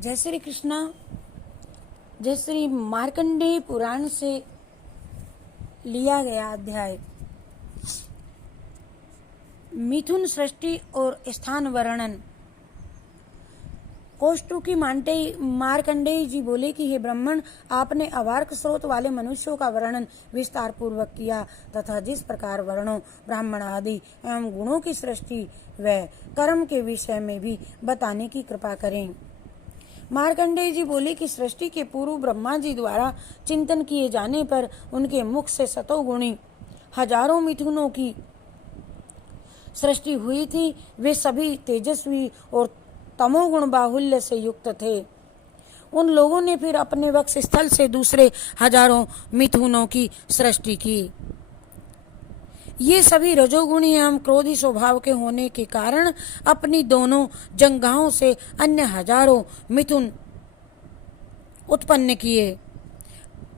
जय श्री कृष्णा। जय श्री मार्कंडेय पुराण से लिया गया अध्याय मिथुन सृष्टि और स्थान वर्णन। कौष्टुकी मार्कंडेय जी बोले कि हे ब्राह्मण, आपने अवार्क स्रोत वाले मनुष्यों का वर्णन विस्तार पूर्वक किया तथा जिस प्रकार वर्णों, ब्राह्मण आदि एवं गुणों की सृष्टि व कर्म के विषय में भी बताने की कृपा करें। मार्कंडेय जी बोले कि सृष्टि के पूर्व ब्रह्मा जी द्वारा चिंतन किए जाने पर उनके मुख से सतोगुणी हजारों मिथुनों की सृष्टि हुई थी। वे सभी तेजस्वी और तमोगुण बाहुल्य से युक्त थे। उन लोगों ने फिर अपने वक्ष स्थल से दूसरे हजारों मिथुनों की सृष्टि की। ये सभी रजोगुणी एवं क्रोधी स्वभाव के होने के कारण अपनी दोनों जंघाओं से अन्य हजारों मिथुन उत्पन्न किए।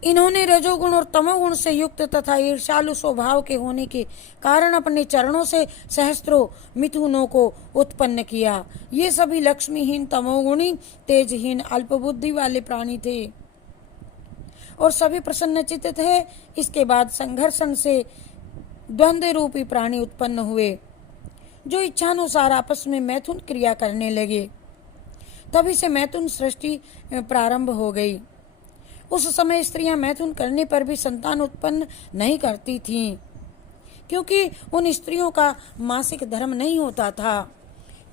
इन्होंने रजोगुण और तमोगुण से युक्त तथा ईर्ष्यालु स्वभाव के होने के कारण अपने चरणों से सहस्त्रों मिथुनों को उत्पन्न किया। ये सभी लक्ष्मीहीन, तमोगुणी, तेजहीन, अल्पबुद्धि वाले प्राणी थे और सभी प्रसन्नचित्त थे। इसके बाद संघर्षण से द्वंद्व रूपी प्राणी उत्पन्न हुए जो इच्छानुसार आपस में मैथुन क्रिया करने लगे। तभी से मैथुन सृष्टि प्रारंभ हो गई। उस समय स्त्रियां मैथुन करने पर भी संतान उत्पन्न नहीं करती थीं, क्योंकि उन स्त्रियों का मासिक धर्म नहीं होता था।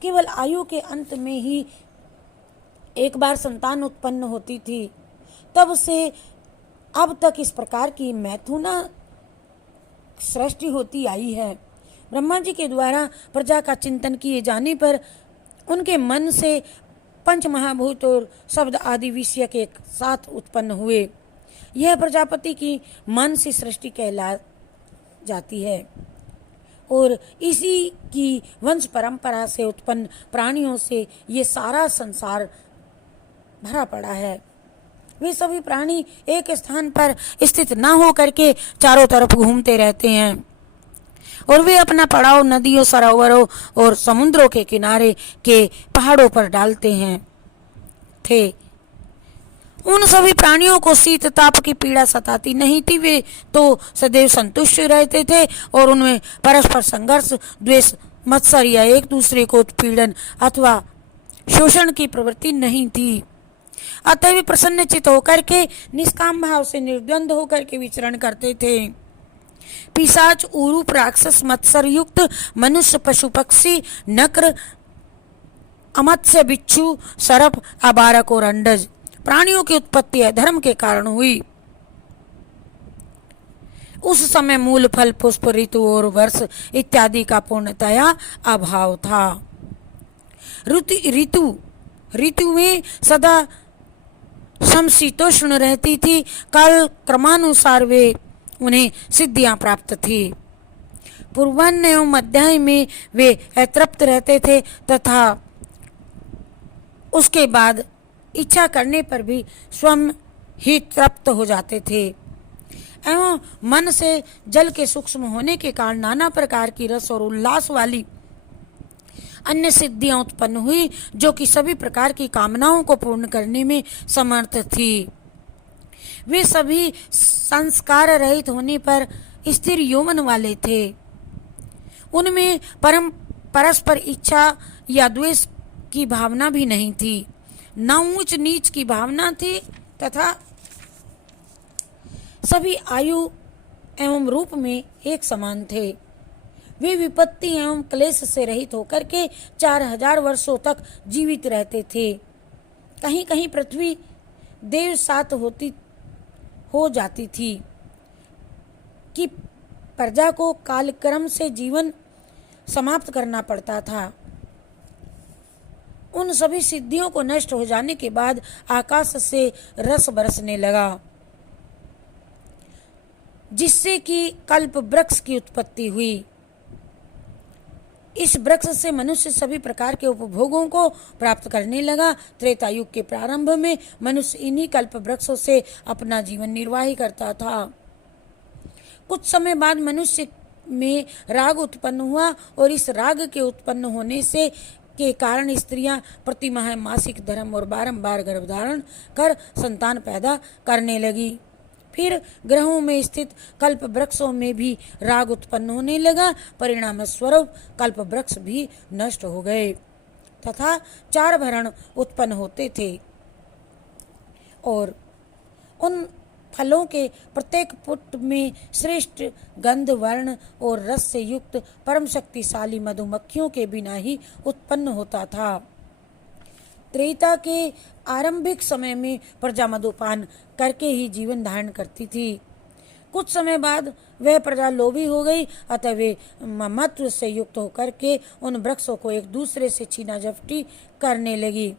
केवल आयु के अंत में ही एक बार संतान उत्पन्न होती थी। तब से अब तक इस प्रकार की मैथुना सृष्टि होती आई है। ब्रह्मा जी के द्वारा प्रजा का चिंतन किए जाने पर उनके मन से पंच महाभूत और शब्द आदि विषय के साथ उत्पन्न हुए। यह प्रजापति की मन से सृष्टि कहला जाती है और इसी की वंश परंपरा से उत्पन्न प्राणियों से ये सारा संसार भरा पड़ा है। वे सभी प्राणी एक स्थान पर स्थित न हो करके चारों तरफ घूमते रहते हैं और वे अपना पड़ाव नदियों, सरोवरों और समुद्रों के किनारे के पहाड़ों पर डालते हैं थे। उन सभी प्राणियों को शीत ताप की पीड़ा सताती नहीं थी। वे तो सदैव संतुष्ट रहते थे और उनमें परस्पर संघर्ष, द्वेष, मत्सर या एक दूसरे को उत्पीड़न अथवा शोषण की प्रवृत्ति नहीं थी। अतः वे प्रसन्नचित होकर के निष्काम भाव से निर्द्वंद होकर के विचरण करते थे। पिशाच, उरूप, राक्षस, मत्सर युक्त मनुष्य, पशु, पक्षी, नक्र, अमत्स्य, बिच्छू, सर्प, अबारक और अंडज प्राणियों की उत्पत्ति अधर्म के कारण हुई। उस समय मूल, फल, पुष्प, ऋतु और वर्ष इत्यादि का पूर्णतया अभाव था। ऋतु में सदा समशीतोष्ण रहती थी। काल क्रमानुसार वे उन्हें सिद्धियां प्राप्त थी। पूर्वाह्न एवं मध्याह्न में वे अतृप्त रहते थे तथा उसके बाद इच्छा करने पर भी स्वयं ही तृप्त हो जाते थे। एवं मन से जल के सूक्ष्म होने के कारण नाना प्रकार की रस और उल्लास वाली अन्य सिद्धियां उत्पन्न हुई, जो कि सभी प्रकार की कामनाओं को पूर्ण करने में समर्थ थी। वे सभी संस्कार रहित होने पर स्थिर यौवन वाले थे। उनमें परस्पर इच्छा या द्वेष की भावना भी नहीं थी, न ऊंच नीच की भावना थी तथा सभी आयु एवं रूप में एक समान थे। वे विपत्ति एवं क्लेश से रहित होकर के 4000 वर्षों तक जीवित रहते थे। कहीं कहीं पृथ्वी देव सात हो जाती थी कि प्रजा को कालक्रम से जीवन समाप्त करना पड़ता था। उन सभी सिद्धियों को नष्ट हो जाने के बाद आकाश से रस बरसने लगा, जिससे कि कल्प वृक्ष की उत्पत्ति हुई। इस वृक्ष से मनुष्य सभी प्रकार के उपभोगों को प्राप्त करने लगा। त्रेता युग के प्रारंभ में मनुष्य इन्हीं कल्प वृक्षों से अपना जीवन निर्वाह करता था। कुछ समय बाद मनुष्य में राग उत्पन्न हुआ और इस राग के उत्पन्न होने से के कारण स्त्रियां प्रतिमाह मासिक धर्म और बारंबार गर्भधारण कर संतान पैदा करने लगी। फिर ग्रहों में स्थित कल्प वृक्षों में भी राग उत्पन्न होने लगा। परिणाम स्वरूप कल्प वृक्ष भी नष्ट हो गए तथा 4 भरण उत्पन्न होते थे और उन फलों के प्रत्येक पुट में श्रेष्ठ गंध वर्ण और रस से युक्त परम शक्तिशाली मधुमक्खियों के बिना ही उत्पन्न होता था। त्रेता के आरंभिक समय में प्रजा मधुपान करके ही जीवन धारण करती थी। कुछ समय बाद वह प्रजा लोभी हो गई, अतः वे ममत्व से युक्त होकर के उन वृक्षों को एक दूसरे से छीना झपटी करने लगी,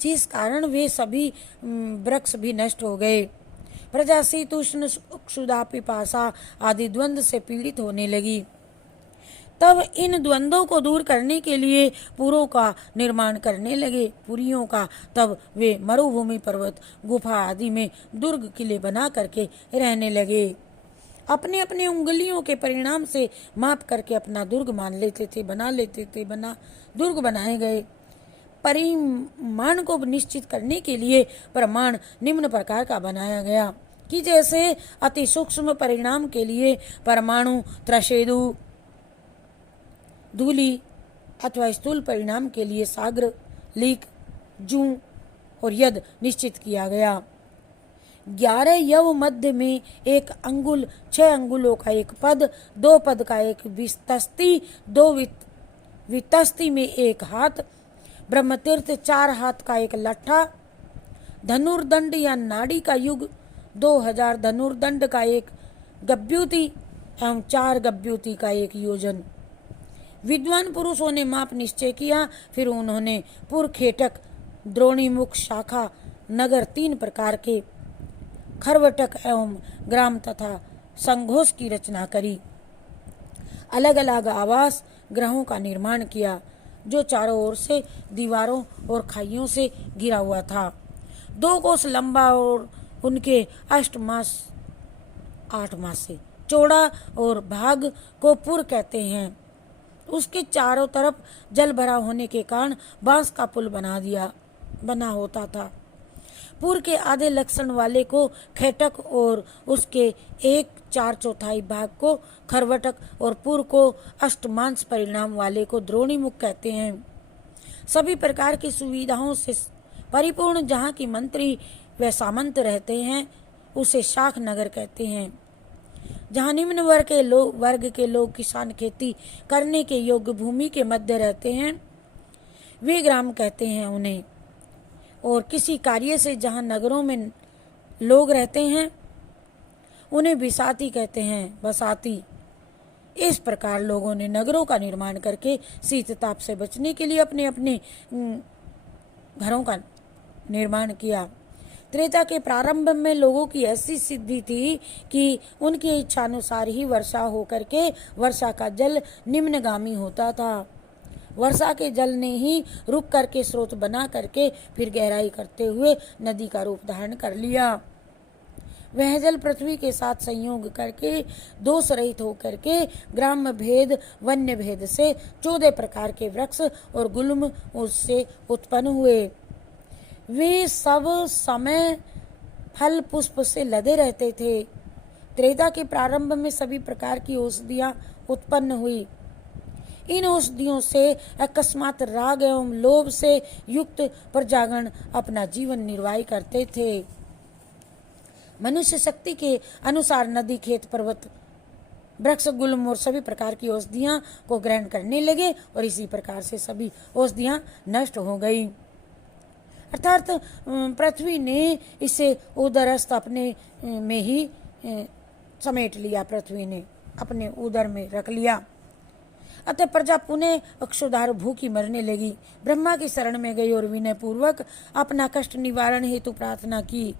जिस कारण वे सभी वृक्ष भी नष्ट हो गए। प्रजा शीतोष्ण क्षुधा पिपासा आदि द्वंद्व से पीड़ित होने लगी। तब इन द्वंद्वों को दूर करने के लिए पुरों का निर्माण करने लगे। पुरियों का तब वे मरुभूमि पर्वत गुफा आदि में दुर्ग किले बना करके रहने लगे। अपने अपने उंगलियों के परिणाम से माप करके अपना दुर्ग मान लेते थे, दुर्ग बनाए गए। परिमाण को निश्चित करने के लिए प्रमाण निम्न प्रकार का बनाया गया कि जैसे अति सूक्ष्म परिणाम के लिए परमाणु, त्रसेदु, धूलि अथवा स्थूल परिणाम के लिए साग्र, लीक, जूं और यद निश्चित किया गया। 11 यव मध्य में 1 अंगुल, 6 अंगुलों का एक पद, 2 पद का एक वितस्ती, 2 वितस्ती में 1 हाथ, ब्रह्मतीर्थ 4 हाथ का एक लट्ठा, धनुर्दंड या नाड़ी का युग 2000 धनुर्दंड का एक गभ्युति एवं 4 गभ्युति का एक योजन। विद्वान पुरुषों ने माप निश्चय किया। फिर उन्होंने पुरखेटक, द्रोणीमुख, शाखा, नगर 3 प्रकार के खरवटक एवं ग्राम तथा संघोष की रचना करी। अलग अलग आवास ग्रहों का निर्माण किया जो चारों ओर से दीवारों और खाइयों से घिरा हुआ था। 2 कोस लंबा और उनके 8 मास से चौड़ा और भाग को पुर कहते हैं। उसके चारों तरफ जल भरा होने के कारण बांस का पुल बना होता था। पुर के आधे लक्षण वाले को खेटक और उसके 1/4 भाग को खरवटक और पुर को अष्टमांश परिणाम वाले को द्रोणीमुख कहते हैं। सभी प्रकार की सुविधाओं से परिपूर्ण जहाँ की मंत्री व सामंत रहते हैं उसे शाख नगर कहते हैं। जहाँ निम्न वर्ग के लोग किसान खेती करने के योग्य भूमि के मध्य रहते हैं वे ग्राम कहते हैं उन्हें। और किसी कार्य से जहाँ नगरों में लोग रहते हैं उन्हें बिसाती कहते हैं, बसाती। इस प्रकार लोगों ने नगरों का निर्माण करके शीत ताप से बचने के लिए अपने अपने घरों का निर्माण किया। त्रेता के प्रारंभ में लोगों की ऐसी सिद्धि थी कि उनकी इच्छानुसार ही वर्षा होकर के वर्षा का जल निम्नगामी होता था। वर्षा के जल ने ही रुक करके स्रोत बना करके फिर गहराई करते हुए नदी का रूप धारण कर लिया। वह जल पृथ्वी के साथ संयोग करके दोष रहित होकर के ग्राम भेद, वन्य भेद से 14 प्रकार के वृक्ष और गुल्म उससे उत्पन्न हुए। वे सब समय फल पुष्प से लदे रहते थे। त्रेता के प्रारंभ में सभी प्रकार की औषधियां उत्पन्न हुई। इन औषधियों से अकस्मात राग एवं लोभ से युक्त प्रजागण अपना जीवन निर्वाह करते थे। मनुष्य शक्ति के अनुसार नदी, खेत, पर्वत, वृक्ष, गुल्म और सभी प्रकार की औषधियां को ग्रहण करने लगे और इसी प्रकार से सभी औषधियां नष्ट हो गई। अर्थात पृथ्वी ने इसे उदरस्थ अपने में ही समेट लिया, पृथ्वी ने अपने उदर में रख लिया। अतः प्रजा पुनः अक्षुधार भूखी मरने लगी। ब्रह्मा की शरण में गई और विनय पूर्वक अपना कष्ट निवारण हेतु प्रार्थना की।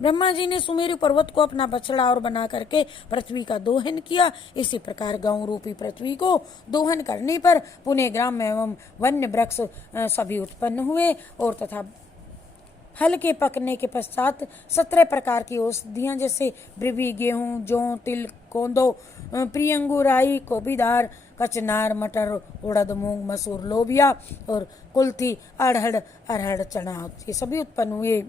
ब्रह्मा जी ने सुमेरु पर्वत को अपना बछड़ा और बना करके पृथ्वी का दोहन किया। इसी प्रकार गौ रूपी पृथ्वी को दोहन करने पर पुनः ग्राम एवं वन्य वृक्ष सभी उत्पन्न हुए और तथा फल के पकने के पश्चात 17 प्रकार की औषधियां जैसे ब्रिवी, गेहूं, जौ, तिल, कोंदो, प्रियंगू, राई, कोबीदार, कचनार, मटर, उड़द, मूंग, मसूर, लोबिया और कुल्थी, अरहड़, चना, ये सभी उत्पन्न हुए।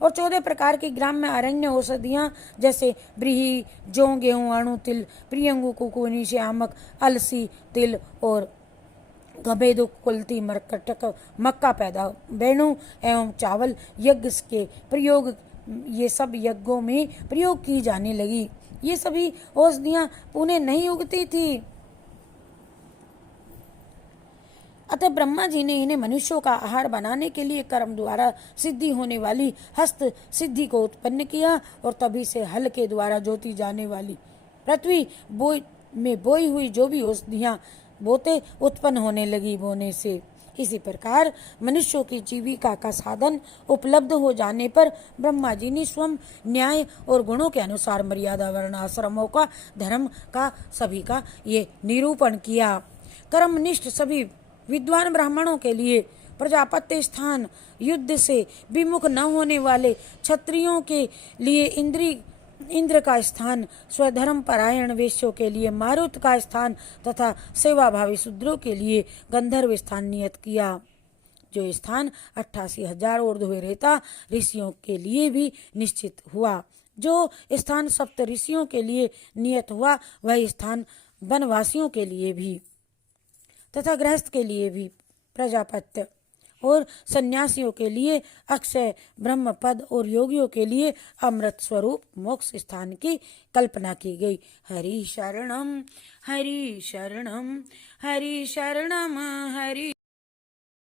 और 14 प्रकार की ग्राम्य अरण्य औषधियाँ जैसे ब्रीही, जौ, गेहूँ, अणु, तिल, प्रियंगु, कुकुनी, श्यामक, अलसी, तिल और गभेदु, कुल्थी, मरकटक, मक्का पैदा, बेणु एवं चावल यज्ञ के प्रयोग, ये सब यज्ञों में प्रयोग की जाने लगी। ये सभी औषधियाँ पुणे नहीं उगती थी, अतः ब्रह्मा जी ने इन्हें मनुष्यों का आहार बनाने के लिए कर्म द्वारा सिद्धि होने वाली हस्त सिद्धि को उत्पन्न किया और तभी से हल के द्वारा जोती जाने वाली पृथ्वी में बोई हुई जो भी औषधियाँ बोते उत्पन्न होने लगी बोने से। इसी प्रकार मनुष्यों की जीविका का साधन उपलब्ध हो जाने पर ब्रह्मा जी ने स्वयं न्याय और गुणों के अनुसार मर्यादा वर्ण आश्रमों का धर्म का सभी का ये निरूपण किया। कर्मनिष्ठ सभी विद्वान ब्राह्मणों के लिए प्रजापत्य स्थान, युद्ध से विमुख न होने वाले क्षत्रियों के लिए इंद्र का स्थान, स्वधर्म परायण वेश्यों के लिए मारुत का स्थान तथा सेवाभावी शूद्रों के लिए गंधर्व स्थान नियत किया। जो स्थान 88,000 ऊर्ध्वरेता ऋषियों के लिए भी निश्चित हुआ। जो स्थान सप्त ऋषियों के लिए नियत हुआ, वह स्थान वनवासियों के लिए भी तथा गृहस्थ के लिए भी प्रजापत्य और सन्यासियों के लिए अक्षय ब्रह्म पद और योगियों के लिए अमृत स्वरूप मोक्ष स्थान की कल्पना की गई। हरि शरणम हरि शरणम हरि शरणम हरि